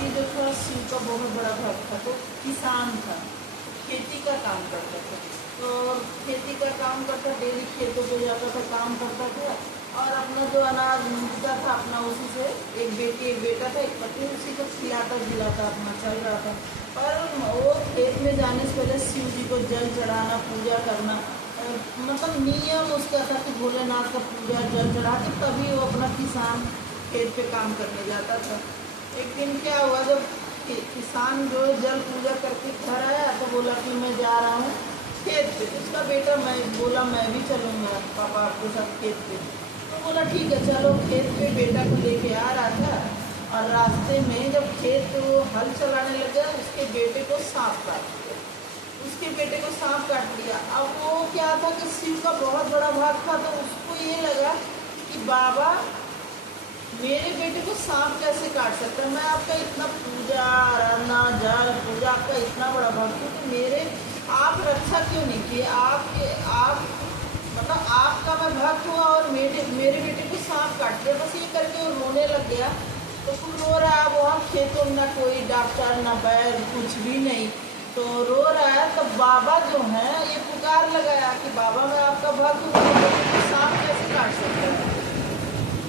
पति जो था शिव का बहुत बड़ा भक्त था, तो किसान था, खेती का काम करता था। तो खेती का काम करता, डेली खेतों पे जाता था, काम करता था और अपना जो अनाज मिलता था अपना उसी से, एक बेटी एक बेटा था, एक पति, उसी को खिलाता जिलाता अपना चल रहा था। पर वो खेत में जाने से पहले शिव जी को जल चढ़ाना, पूजा करना, मतलब नियम उसका था कि भोलेनाथ का पूजा जल चढ़ा के तभी वो अपना किसान खेत पे काम करने जाता था। एक दिन क्या हुआ, जब किसान जो जल पूजा करके घर आया तो बोला कि मैं जा रहा हूँ खेत पे। उसका बेटा बोला मैं भी चलूँगा पापा आपके साथ खेत पे। तो बोला ठीक है चलो खेत पे। बेटा को लेके आ रहा था और रास्ते में जब खेत वो हल चलाने लगा उसके बेटे को सांप काट दिया। उसके बेटे को सांप काट लिया। अब वो क्या था कि शिव का बहुत बड़ा भक्त था, तो उसको ये लगा कि बाबा मेरे बेटे को सांप कैसे काट सकता है, मैं आपका इतना पूजा आराधना जल पूजा आपका इतना बड़ा भक्त हूँ, तो मेरे आप रक्षा क्यों नहीं किए, आप मतलब आपका मैं भक्त हुआ और मेरे बेटे को सांप काट दिया। बस ये करके वो रोने लग गया। तो खुद रो रहा है, वहाँ खेतों में ना कोई डॉक्टर ना बैद कुछ भी नहीं, तो रो रहा है। तो बाबा जो है ये पुकार लगाया कि बाबा मैं आपका भक्त हूँ, मेरे बेटे को सांप कैसे काट सकता है।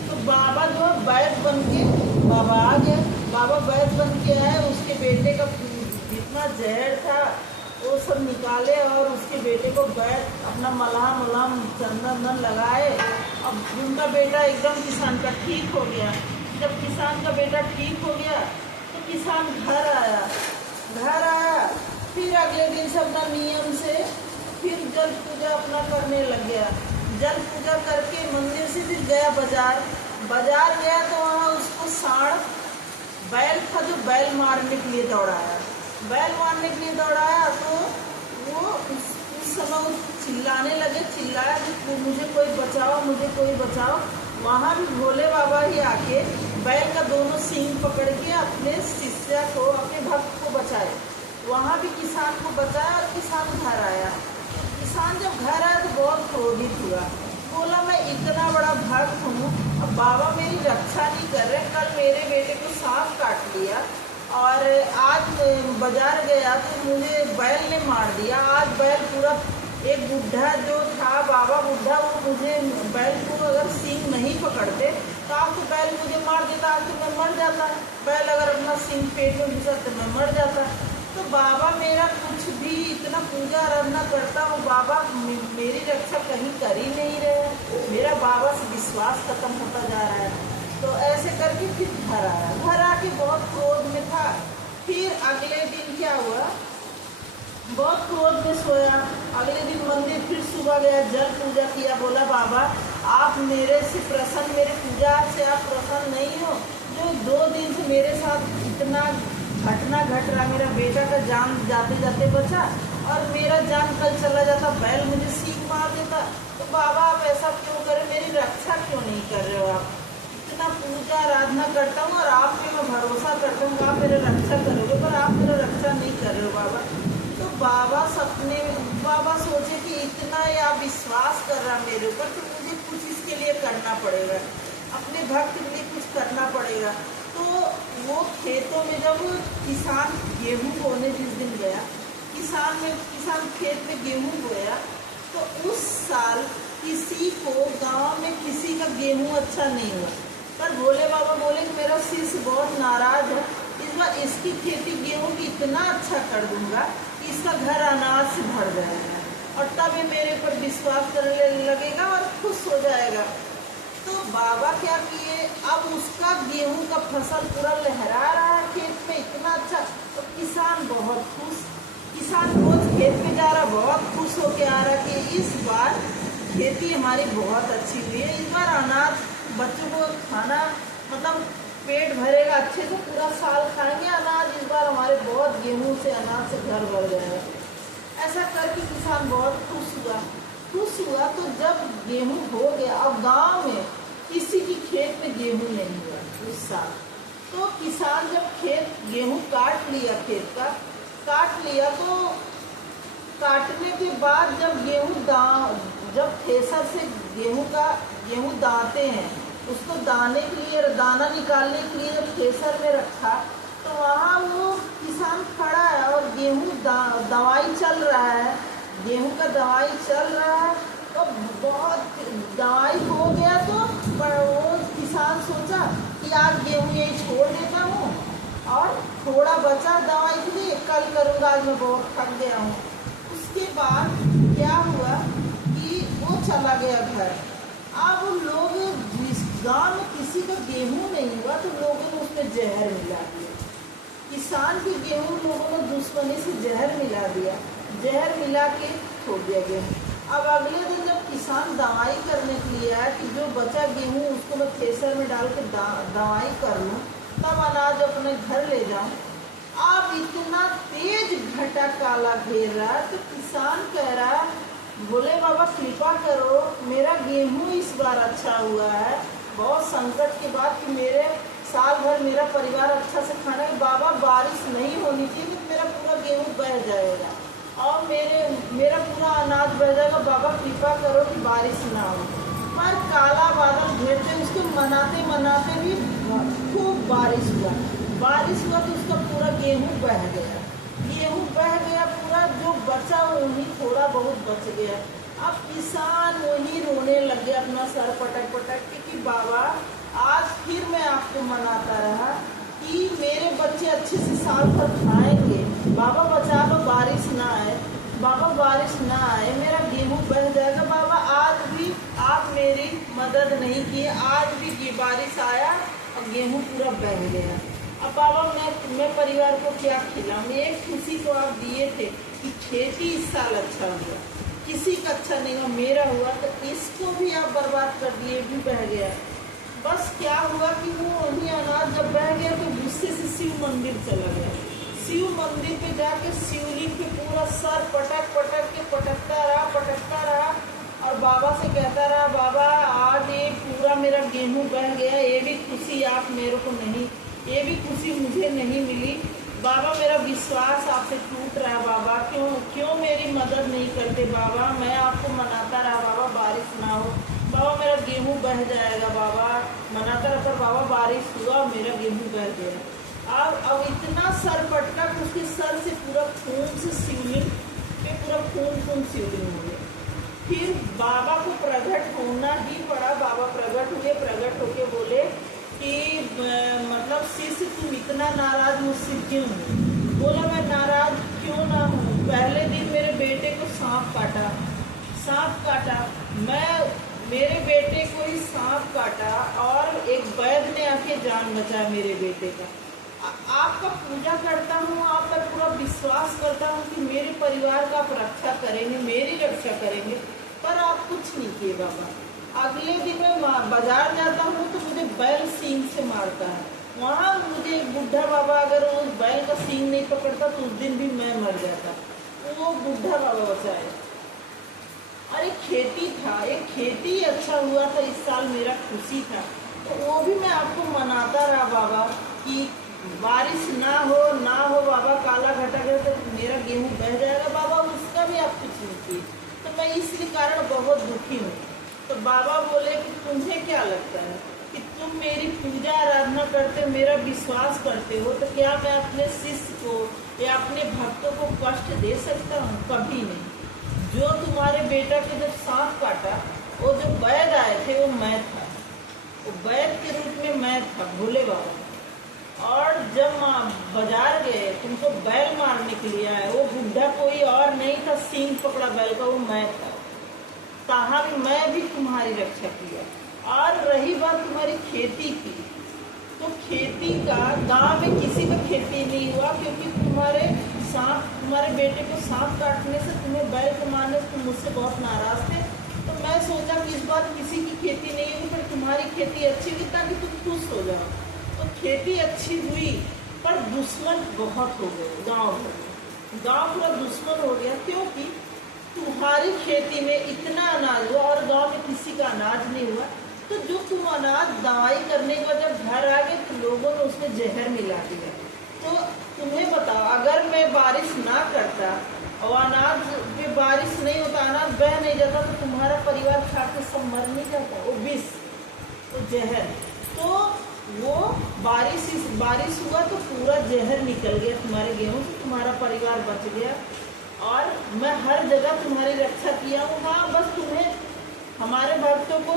तो बाबा जो है वैद बन के बाबा आ गया। बाबा वैद बन के आए, उसके बेटे का जितना जहर था वो सब निकाले और उसके बेटे को वैद अपना मलहम चंदन लगाए। अब उनका बेटा एकदम किसान का ठीक हो गया। जब किसान का बेटा ठीक हो गया तो किसान घर आया, फिर अगले दिन से अपना नियम से फिर जल पूजा अपना करने लग गया। जल पूजा करके मंदिर से फिर गया बाजार गया तो वहाँ उसको सांड बैल था जो बैल मारने के लिए दौड़ाया। तो वो उस समय चिल्लाने लगे, चिल्लाया कि मुझे कोई बचाओ। वहाँ भी भोले बाबा ही आके बैल का दोनों सींग पकड़ के अपने शिष्य को, अपने भक्त को बचाए। वहाँ भी किसान को बचाया और किसान घर आया। किसान जब घर आया तो बहुत क्रोधित हुआ, बोला मैं इतना बड़ा भक्त हूँ, अब बाबा मेरी रक्षा नहीं कर रहे। कल मेरे बेटे को सांप काट लिया और आज बाजार गया तो मुझे बैल ने मार दिया। आज बैल पूरा, एक बुढ़ा जो था बाबा बुढ़ा, वो मुझे बैल को अगर सींग नहीं पकड़ते तो आप तो बैल मुझे मार देता, आज तो मैं मर जाता। बैल अगर अपना सींग पेट में घुसा तो मैं मर जाता। तो बाबा मेरा कुछ भी इतना पूजा आराधना करता हूँ, बाबा मेरी रक्षा कहीं कर ही नहीं रहे, मेरा बाबा से विश्वास खत्म होता जा रहा है। तो ऐसे करके फिर घर आके बहुत क्रोध में था। फिर अगले दिन क्या हुआ, बहुत क्रोध में सोया। अगले दिन मंदिर फिर सुबह गया, जल पूजा किया, बोला बाबा आप मेरे से प्रसन्न, मेरे पूजा से आप प्रसन्न नहीं हो, जो 2 दिन से मेरे साथ इतना घटना घट रहा, मेरा बेटा का जान जाते जाते बचा और मेरा जान कल चला जाता, बैल मुझे सींग मार देता। तो बाबा आप ऐसा क्यों करें, मेरी रक्षा क्यों नहीं कर रहे हो, आप इतना पूजा आराधना करता हूँ और आप पे मैं भरोसा करता हूँ आप मेरा रक्षा करोगे, पर आप मेरा रक्षा नहीं कर रहे हो बाबा। तो बाबा सोचे कि इतना या विश्वास कर रहा मेरे ऊपर, तो मुझे कुछ इसके लिए करना पड़ेगा, अपने भक्त के लिए कुछ करना पड़ेगा। तो वो खेतों में जब किसान गेहूं बोने जिस दिन गया, किसान खेत में गेहूं बोया, तो उस साल किसी को गांव में किसी का गेहूं अच्छा नहीं हुआ। पर भोले बाबा बोले कि मेरा शिष्य बहुत नाराज है, इस बार इसकी खेती गेहूं की इतना अच्छा कर दूंगा कि इसका घर अनाज से भर जाएगा और तब ये मेरे पर विश्वास करने लगेगा और खुश हो जाएगा। तो बाबा क्या किए, अब उसका गेहूं का फसल पूरा लहरा रहा है खेत में, इतना अच्छा। तो किसान बहुत खुश, किसान रोज खेत में जा रहा, बहुत खुश होके आ रहा कि इस बार खेती हमारी बहुत अच्छी हुई है, इस बार अनाज बच्चों को खाना, मतलब पेट भरेगा अच्छे से, पूरा साल खाएंगे अनाज, इस बार हमारे बहुत गेहूं से अनाज से घर भर जाएगा। ऐसा करके किसान बहुत खुश हुआ। तो जब गेहूं हो गया, अब गांव में किसी की खेत में गेहूं नहीं हुआ उस साल। तो किसान जब गेहूं काट लिया तो काटने के बाद जब थ्रेसर से गेहूं दाते हैं, उसको दाने के लिए, दाना निकालने के लिए जब थ्रेसर में रखा तो वहाँ वो किसान खड़ा है और गेहूँ दवाई चल रहा है, गेहूँ का दवाई चल रहा है। तो बहुत दवाई हो गया, तो पर वो किसान सोचा कि आज गेहूँ यही छोड़ देता हूँ और थोड़ा बचा दवाई के लिए, कल करूँगा, आज मैं बहुत थक गया हूँ। उसके बाद क्या हुआ कि वो चला गया घर। अब लोग, जिस गाँव में किसी का गेहूँ नहीं हुआ तो लोगों ने उसमें जहर मिला दिया। किसान के गेहूँ लोगों ने दुश्मनी से जहर मिला दिया, जहर मिला के छोड़ दिया गेहूँ। अब अगले दिन जब किसान दवाई करने के लिए आया कि जो बचा गेहूँ उसको मैं थ्रेसर में डाल के दवाई कर लूँ, तब अनाज अपने घर ले जाऊँ। अब इतना तेज घटा काला घेर रहा है, तो किसान कह रहा है, भोले बाबा कृपा करो, मेरा गेहूँ इस बार अच्छा हुआ है, बहुत संकट के बाद कि मेरे साल भर मेरा परिवार अच्छा से खाना है। बाबा बारिश नहीं होनी चाहिए तो मेरा पूरा गेहूँ बह जाएगा और मेरा पूरा अनाज बह जाएगा। बाबा कृपा करो कि बारिश ना हो। पर काला बादल घेरते उसको मनाते मनाते भी खूब बारिश हुआ तो उसका पूरा गेहूँ बह गया, गेहूँ बह गया पूरा। जो बचा वही थोड़ा बहुत बच गया। अब किसान वही रोने लग गया, अपना सर पटक पटक के कि बाबा आज फिर मैं आपको मनाता रहा कि मेरे बच्चे अच्छे से साल भर खाएंगे, बाबा बचा लो बारिश ना आए, बाबा बारिश ना आए, मेरा गेहूँ बह जाएगा। बाबा आज भी आप मेरी मदद नहीं किए, आज भी ये बारिश आया और गेहूँ पूरा बह गया। अब बाबा मैं परिवार को क्या खिलाऊं? एक खुशी को आप दिए थे कि खेती इस साल अच्छा हुआ, किसी का अच्छा नहीं हुआ, मेरा हुआ, तो इसको भी आप बर्बाद कर दिए, भी बह गया। बस क्या हुआ कि वो वही अनाज जब बह गया तो गुस्से से शिव मंदिर चला गया। शिव मंदिर पे जाके शिवलिंग पे पूरा सर पटक पटक के पटकता रहा और बाबा से कहता रहा, बाबा आज ये पूरा मेरा गेहूँ बह गया, ये भी खुशी आप मेरे को नहीं, ये भी खुशी मुझे नहीं मिली। बाबा मेरा विश्वास आपसे टूट रहा है, बाबा क्यों मेरी मदद नहीं करते? बाबा मैं आपको मनाता रहा, बाबा बारिश ना हो, बाबा मेरा गेहूँ बह जाएगा, बाबा मनाता रहा, पर बाबा बारिश हुआ मेरा गेहूँ बह गया। अब इतना सर पटका कि उसके सर से पूरा खून से शिवलिंग पे पूरा खून शिवलिंग हो गया। फिर बाबा को प्रकट होना ही पड़ा। बाबा प्रकट होके बोले कि मतलब शिष्य तुम इतना नाराज मुझसे क्यों हो? बोला मैं नाराज क्यों ना हूँ, पहले दिन मेरे बेटे को सांप काटा, मेरे बेटे को ही सांप काटा और एक वैद्य ने आके जान बचाया मेरे बेटे का। आपका पूजा करता हूँ, आप पर पूरा विश्वास करता हूँ कि मेरे परिवार का आप रक्षा करेंगे, मेरी रक्षा करेंगे, पर आप कुछ नहीं किए बाबा। अगले दिन मैं बाजार जाता हूँ तो मुझे बैल सींग से मारता है। वहाँ मुझे एक बुढ़ा बाबा अगर उस बैल का सींग नहीं पकड़ता तो उस दिन भी मैं मर जाता। वो बुढ़ा बाबा बचाए। और एक खेती था, एक खेती अच्छा हुआ था इस साल, मेरा खुशी था, तो वो भी मैं आपको मनाता रहा बाबा कि बारिश ना हो बाबा, काला घटा गया तो मेरा गेहूँ बह जाएगा बाबा, उसका भी आप कुछ नहीं किए। तो मैं इसलिए कारण बहुत दुखी हूँ। तो बाबा बोले कि तुम्हें क्या लगता है कि तुम मेरी पूजा आराधना करते हो, मेरा विश्वास करते हो, तो क्या मैं अपने शिष्य को या अपने भक्तों को कष्ट दे सकता हूँ? कभी नहीं। जो तुम्हारे बेटा के जब सांप काटा, वो जो वैद्य आए थे वो मैं था, वो वैद्य के रूप में मैं था, भोले बाबा। और जब बाजार गए तुमको बैल मारने के लिए आए, वो बुढ़ा कोई और नहीं था, सींग पकड़ा बैल का, वो मैं था। कहाँ भी मैं भी तुम्हारी रक्षा किया। और रही बात तुम्हारी खेती की, तो खेती का गांव में किसी का खेती नहीं हुआ, क्योंकि तुम्हारे बेटे को सांप काटने से, तुम्हें बैल को मारने से तुम मुझसे बहुत नाराज थे। तो मैं सोचा कि इस बार किसी की खेती नहीं हुई, पर तुम्हारी खेती अच्छी हुई ताकि तुम खुश हो जाओ। तो खेती अच्छी हुई, पर दुश्मन बहुत हो गए गाँव भर में। गाँव पूरा दुश्मन हो गया, क्योंकि तुम्हारी खेती में इतना अनाज हुआ और गांव में किसी का अनाज नहीं हुआ। तो जो तुम अनाज दवाई करने के बाद जब घर आ गए तो लोगों ने उसमें जहर मिला दिया। तो तुम्हें बताओ, अगर मैं बारिश ना करता और अनाज पे बारिश नहीं होता, अनाज बह नहीं जाता, तो तुम्हारा परिवार खा के सब मर नहीं जाता, वो विष, वो जहर। तो वो बारिश हुआ तो पूरा जहर निकल गया तुम्हारे गेहूं से, तुम्हारा परिवार बच गया। और मैं हर जगह तुम्हारी रक्षा किया हूँ। हाँ, बस तुम्हें हमारे भक्तों को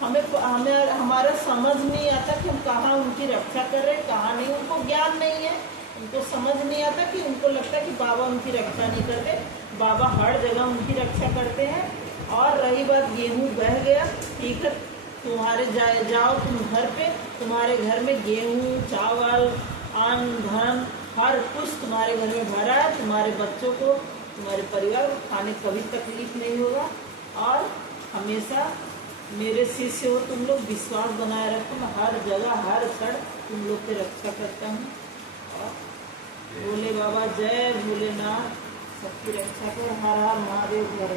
हमें हमारा समझ नहीं आता कि हम कहाँ उनकी रक्षा कर रहे हैं, कहाँ नहीं। उनको ज्ञान नहीं है, उनको समझ नहीं आता कि उनको लगता है कि बाबा उनकी रक्षा नहीं करते। बाबा हर जगह उनकी रक्षा करते हैं। और रही बात गेहूँ बह गया, ठीक है, तुम्हारे जाओ तुम घर पे, तुम्हारे घर में गेहूँ, चावल, अन्न धन हर कुछ तुम्हारे घर में भरा है। तुम्हारे बच्चों को, तुम्हारे परिवार को खाने कभी तकलीफ नहीं होगा। और हमेशा मेरे शिष्य हो तुम लोग, विश्वास बनाए रखो। मैं हर जगह हर क्षण तुम लोग की रक्षा करता हूँ। और भोले बाबा जय भोलेनाथ, सबकी रक्षा करो। हर हर महादेव। घर